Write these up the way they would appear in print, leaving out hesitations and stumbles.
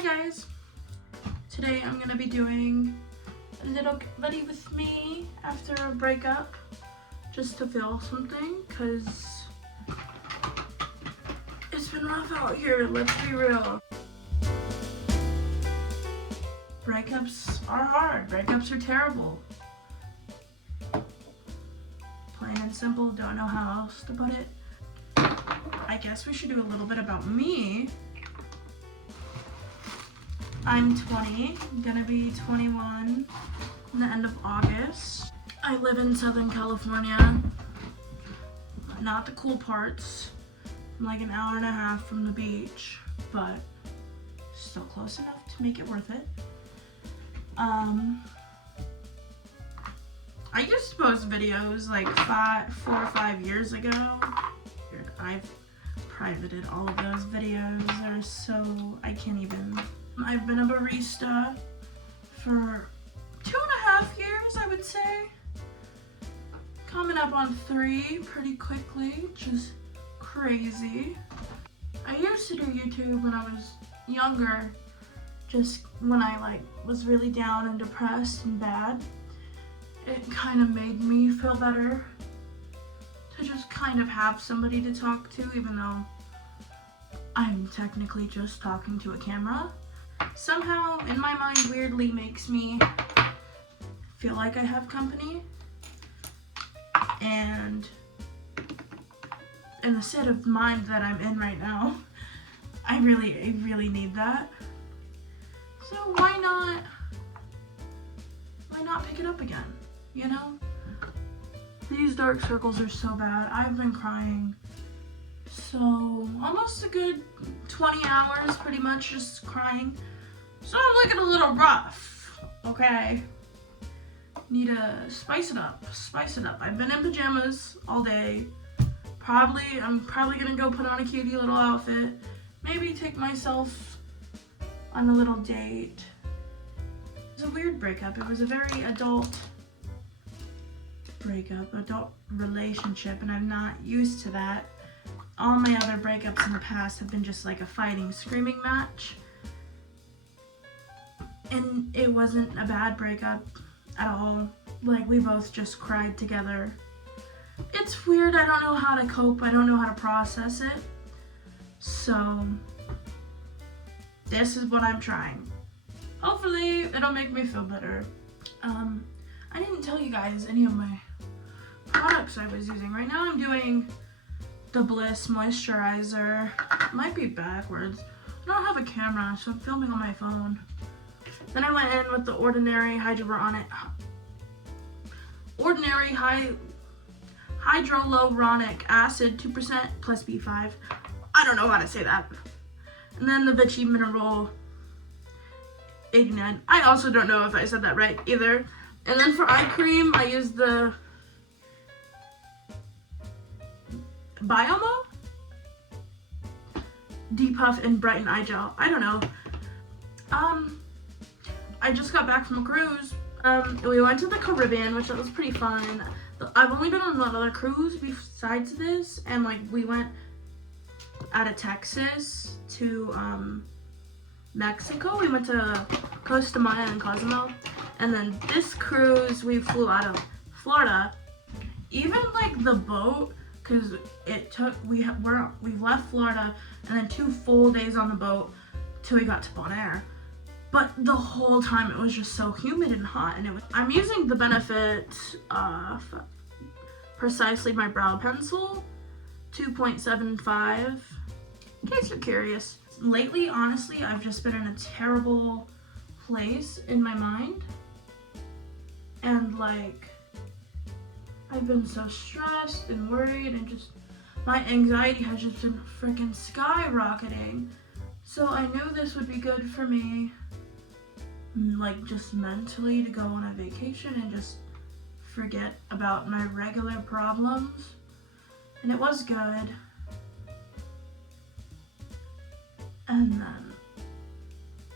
Hi guys! Today I'm gonna be doing a little get ready with me after a breakup, just to feel something, cause it's been rough out here, let's be real. Breakups are hard, breakups are terrible. Plain and simple, don't know how else to put it. I guess we should do a little bit about me. I'm 20, gonna be 21 in the end of August. I live in Southern California, not the cool parts. I'm like an hour and a half from the beach, but still close enough to make it worth it. I used to post videos like 4 or 5 years ago. I've privated all of those videos. They're so, I can't even. I've been a barista for 2.5 years, I would say. Coming up on 3 pretty quickly, which is crazy. I used to do YouTube when I was younger, just when I was really down and depressed and bad. It kind of made me feel better to just kind of have somebody to talk to, even though I'm technically just talking to a camera. Somehow, in my mind, weirdly makes me feel like I have company. And in the state of mind that I'm in right now, I really need that. So why not pick it up again, you know? These dark circles are so bad. I've been crying so almost a good 20 hours pretty much just crying. So I'm looking a little rough, okay? Need to spice it up. I've been in pajamas all day. I'm probably gonna go put on a cutie little outfit. Maybe take myself on a little date. It was a weird breakup. It was a very adult breakup, adult relationship, and I'm not used to that. All my other breakups in the past have been just like a fighting, screaming match. And it wasn't a bad breakup at all. Like, we both just cried together. It's weird, I don't know how to cope, I don't know how to process it. So, this is what I'm trying. Hopefully, it'll make me feel better. I didn't tell you guys any of my products I was using. Right now I'm doing the Bliss moisturizer. It might be backwards. I don't have a camera, so I'm filming on my phone. Then I went in with the Ordinary Hyaluronic Acid 2% plus B5. I don't know how to say that. And then the Vichy Mineral 89. I also don't know if I said that right either. And then for eye cream, I used the Biomo Depuff and Brighten Eye Gel. I don't know. I just got back from a cruise. We went to the Caribbean, which was pretty fun. I've only been on one other cruise besides this, and we went out of Texas to Mexico. We went to Costa Maya and Cozumel, and then this cruise we flew out of Florida. Even the boat, because it took we left Florida and then 2 full days on the boat till we got to Bonaire. But the whole time it was just so humid and hot, and I'm using the Benefit Precisely My Brow Pencil 2.75, in case you're curious. Lately, honestly, I've just been in a terrible place in my mind, and I've been so stressed and worried, and just my anxiety has just been freaking skyrocketing. So I knew this would be good for me, just mentally, to go on a vacation and just forget about my regular problems. And it was good. And then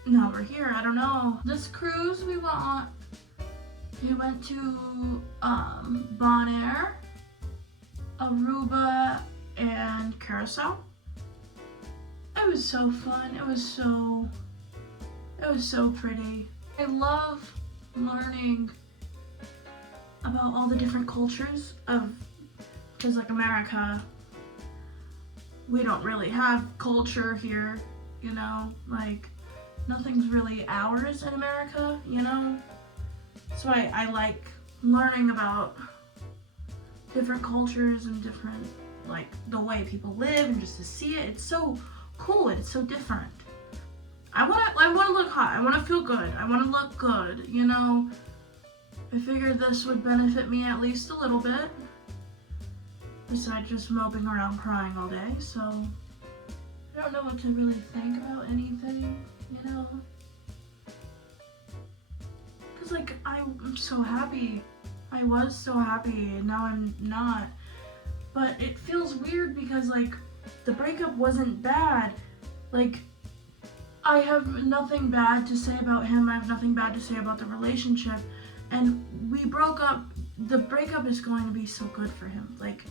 now we're here. I don't know. This cruise we went to Bonaire, Aruba, and Curacao. It was so fun. It was so It was so pretty. I love learning about all the different cultures because like America, we don't really have culture here, you know, like nothing's really ours in America, you know? So I like learning about different cultures and different, like the way people live and just to see it. It's so cool, it's so different. I wanna look hot, I wanna feel good, I wanna look good, you know? I figured this would benefit me at least a little bit, besides just moping around crying all day, so I don't know what to really think about anything, you know? Cause like, I'm so happy. I was so happy, and now I'm not. But it feels weird because like, the breakup wasn't bad. Like, I have nothing bad to say about him, I have nothing bad to say about the relationship, and we broke up. The breakup is going to be so good for him. Like,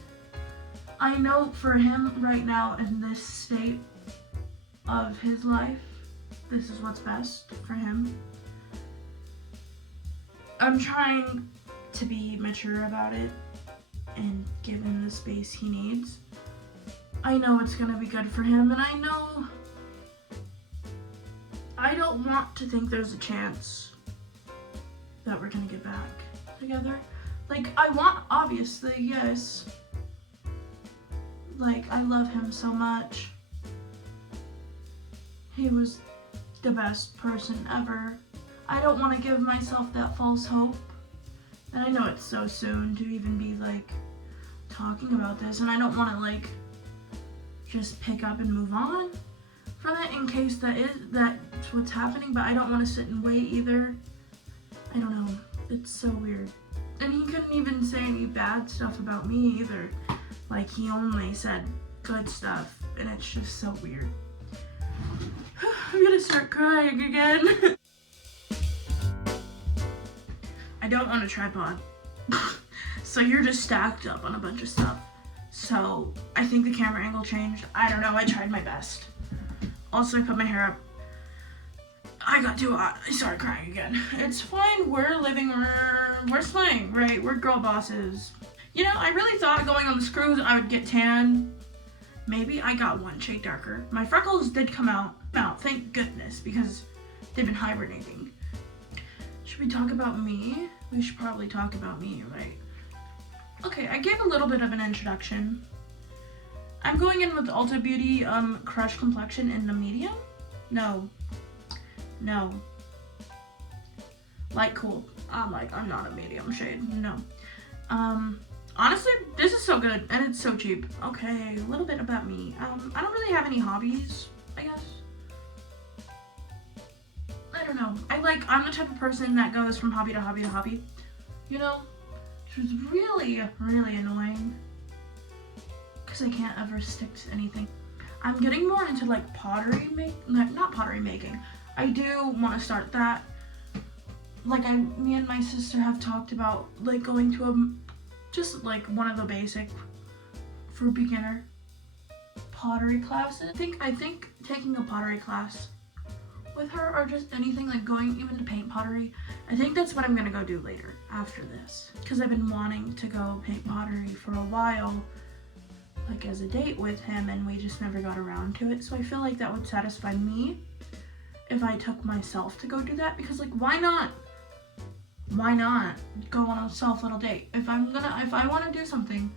I know for him right now in this state of his life, this is what's best for him. I'm trying to be mature about it and give him the space he needs. I know it's gonna be good for him, and I know I don't want to think there's a chance that we're gonna get back together. Like, I want, obviously, yes. Like, I love him so much. He was the best person ever. I don't want to give myself that false hope. And I know it's so soon to even be, like, talking about this, and I don't want to, like, just pick up and move on from it in case that's what's happening, but I don't want to sit and wait either. I don't know. It's so weird. And he couldn't even say any bad stuff about me either. Like, he only said good stuff, and it's just so weird. I'm gonna start crying again. I don't want a tripod. So you're just stacked up on a bunch of stuff. So I think the camera angle changed. I don't know, I tried my best. Also, I put my hair up. I got too hot. I started crying again. It's fine, we're slaying, right? We're girl bosses. You know, I really thought going on this cruise I would get tan. Maybe I got one shade darker. My freckles did come out, thank goodness, because they've been hibernating. Should we talk about me? We should probably talk about me, right? Okay, I gave a little bit of an introduction. I'm going in with Ulta Beauty Crush Complexion in the medium? No. Light cool. I'm not a medium shade, no. Honestly, this is so good, and it's so cheap. Okay, a little bit about me. I don't really have any hobbies, I guess. I don't know. I'm the type of person that goes from hobby to hobby to hobby, you know? Which is really, really annoying, because I can't ever stick to anything. I'm getting more into like not pottery making. I do want to start that. Like me and my sister have talked about like going to just like one of the basic for beginner pottery classes. I think taking a pottery class with her, or just anything like going even to paint pottery. I think that's what I'm gonna go do later after this, because I've been wanting to go paint pottery for a while, like as a date with him, and we just never got around to it. So I feel like that would satisfy me if I took myself to go do that, because like why not go on a self little date? If I want to do something,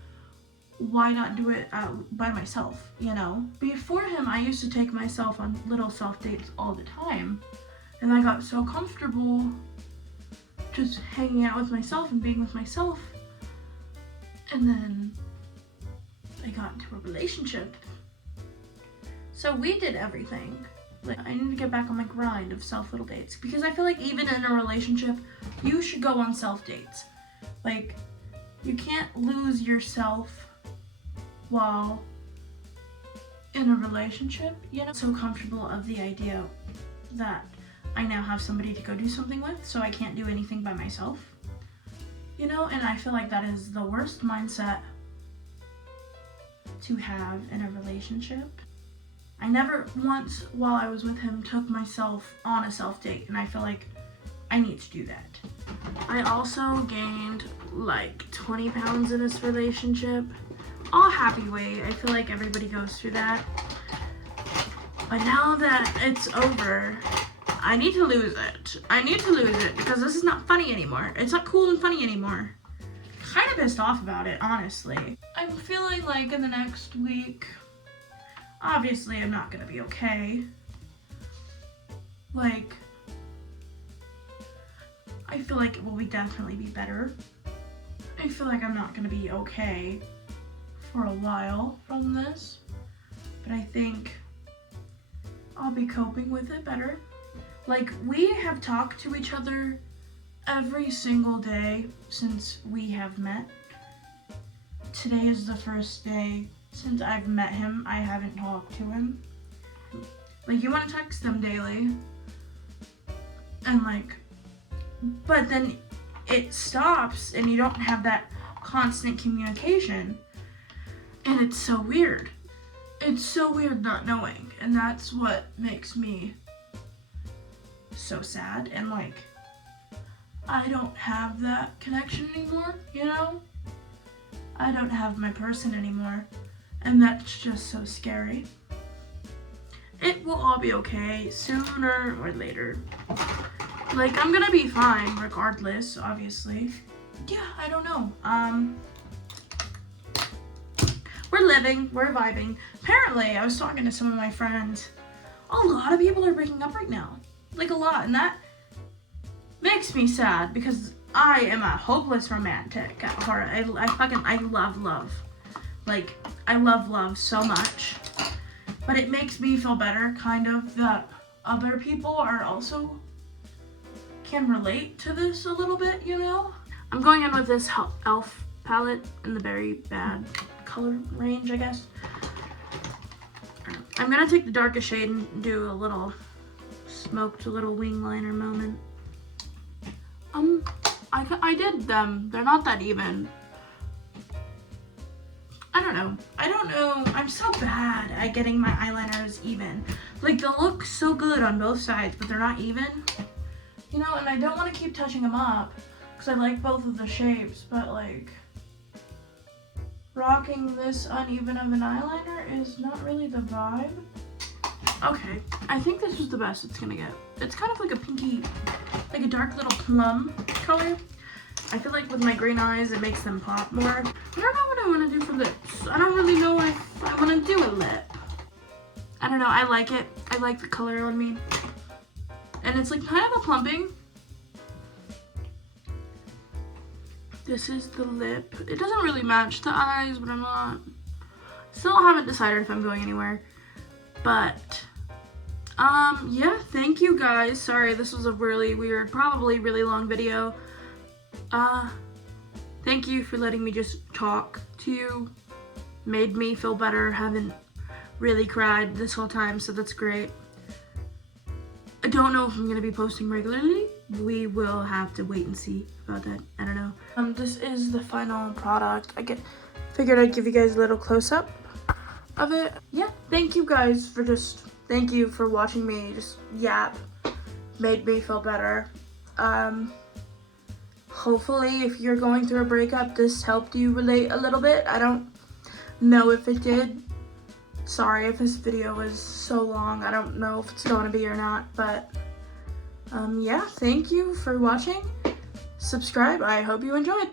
why not do it by myself, you know? Before him, I used to take myself on little self dates all the time, and I got so comfortable just hanging out with myself and being with myself, and then I got into a relationship. So we did everything. Like, I need to get back on my grind of self little dates, because I feel like even in a relationship, you should go on self dates. Like, you can't lose yourself while in a relationship, you know? So comfortable of the idea that I now have somebody to go do something with, so I can't do anything by myself, you know? And I feel like that is the worst mindset to have in a relationship. I never once while I was with him took myself on a self date, and I feel like I need to do that. I also gained like 20 pounds in this relationship. All happy way. I feel like everybody goes through that. But now that it's over, I need to lose it. I need to lose it because this is not funny anymore. It's not cool and funny anymore. Kind of pissed off about it, honestly. I'm feeling like in the next week, obviously I'm not gonna be okay. Like, I feel like it will definitely be better. I feel like I'm not gonna be okay for a while from this, but I think I'll be coping with it better. Like, we have talked to each other every single day since we have met. Today is the first day since I've met him I haven't talked to him. Like, you want to text them daily, and like, but then it stops and you don't have that constant communication, and it's so weird. It's so weird not knowing, and that's what makes me so sad. And like, I don't have that connection anymore, you know? I don't have my person anymore, and that's just so scary. It will all be okay sooner or later. Like, I'm gonna be fine regardless, obviously. Yeah, I don't know. We're living, we're vibing. Apparently, I was talking to some of my friends. A lot of people are breaking up right now. Like, a lot, and that makes me sad because I am a hopeless romantic at heart. I love love. Like, I love love so much. But it makes me feel better, kind of, that other people are also can relate to this a little bit, you know? I'm going in with this e.l.f. palette in the very bad color range, I guess. I'm gonna take the darkest shade and do a little smoked little wing liner moment. I did them. They're not that even. I don't know. I'm so bad at getting my eyeliners even. Like, they'll look so good on both sides, but they're not even. You know, and I don't want to keep touching them up because I like both of the shapes, but like, rocking this uneven of an eyeliner is not really the vibe. Okay, I think this is the best it's gonna get. It's kind of like a pinky, like a dark little plum color. I feel like with my green eyes, it makes them pop more. I don't know what I want to do for lips. I don't really know if I want to do a lip. I don't know, I like it. I like the color on me. And it's like kind of a plumping. This is the lip. It doesn't really match the eyes, but I'm not. Still haven't decided if I'm going anywhere. But, yeah, thank you guys. Sorry, this was a really weird, probably really long video. Thank you for letting me just talk to you. Made me feel better. Haven't really cried this whole time, so that's great. I don't know if I'm gonna be posting regularly. We will have to wait and see about that. I don't know. This is the final product. Figured I'd give you guys a little close-up of it. Yeah, thank you guys for thank you for watching me just yap. Made me feel better. Hopefully, if you're going through a breakup, this helped you relate a little bit. I don't know if it did. Sorry if this video was so long. I don't know if it's going to be or not, but yeah, thank you for watching. Subscribe. I hope you enjoyed.